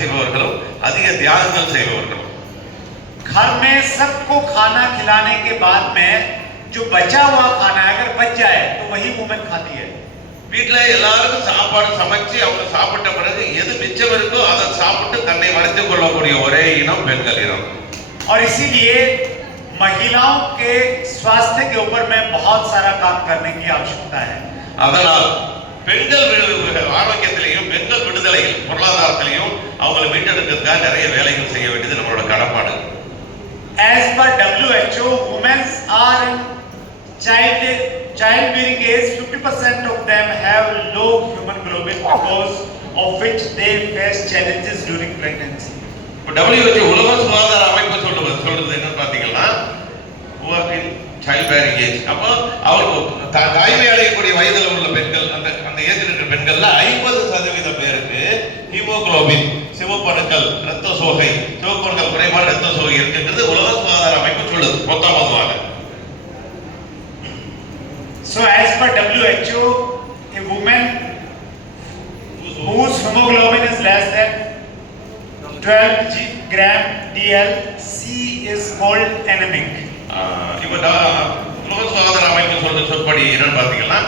செய்பவர்களும் அதிக தியாகங்கள் செய்பவர்களும். घर में सबको खाना खिलाने के बाद में जो बचा हुआ खाना है अगर बच जाए तो वही वुमेन खाती है. வீட்டுல எல்லாருக்கும் சாப்பாடு சமைச்சு அவங்க சாப்பிட்ட பிறகு எது மிச்சம் இருக்கோ அதை சாப்பிட்டு தன்னை வளர்த்துக் கொள்ளக்கூடிய ஒரே இனம் பெண்கள் இனம். और इसीलिए महिलाओं के स्वास्थ्य के ऊपर में बहुत सारा काम करने की आवश्यकता है. அதனால் பெண்கள் ஆரோக்கியத்திலையும் பெண்கள் விடுதலையில் பொருளாதாரத்திலையும் அவங்களை மீட்டெடுக்கிறதுக்காக நிறைய வேலைகள் செய்ய வேண்டியது நம்மளோட கடப்பாடு. As per WHO, women are in childbearing age. 50% of them have low human globin because of which they face challenges during pregnancy. WHO உலக சுகாதார அமைப்பு சொல்றது என்ன பாத்தீங்கன்னா சைல்ட் பேரிங் ஏஜ். அப்போ அவருக்கு தாய்மை அடையக்கூடிய வயதில் உள்ள பெண்கள் அந்த ஏஜில் இருக்கிற பெண்கள்ல 50% பேருக்கு ஹீமோகுளோபின் சிவப்பணுக்கள் ரத்த சோகை சிவப்பணுக்கள் குறைபாடு ரத்த சோகை இருக்குன்றது உலக சுகாதார அமைப்பு சொல்லுது மொத்தமாக. So as per WHO, a woman whose hemoglobin is less than 12 gram DL, she is called anemic. இப்போ உலக சுகாதார அமைப்பு சொற்படி என்னன்னு பார்த்தீங்கன்னா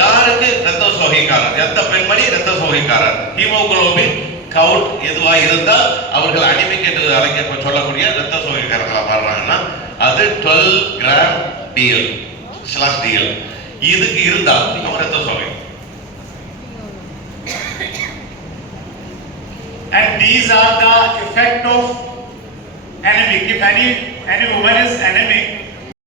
யாருக்கு ரத்த சோகைக்காரர் எந்த பெண்மணி ரத்த சோகைக்காரர் ஹீமோகுளோபின் கவுண்ட் எதுவா இருந்தால் அவர்கள் அனிமிக் என்று அழைக்க சொல்லக்கூடிய ரத்த சோகைக்காரர்களாக மாறுறாங்கன்னா அது 12 கிராம் டிஎல் /DL இதுக்கு இருந்தால் அவங்க ரத்த சோகை. And these are the effect of anemic. If any woman is anemic,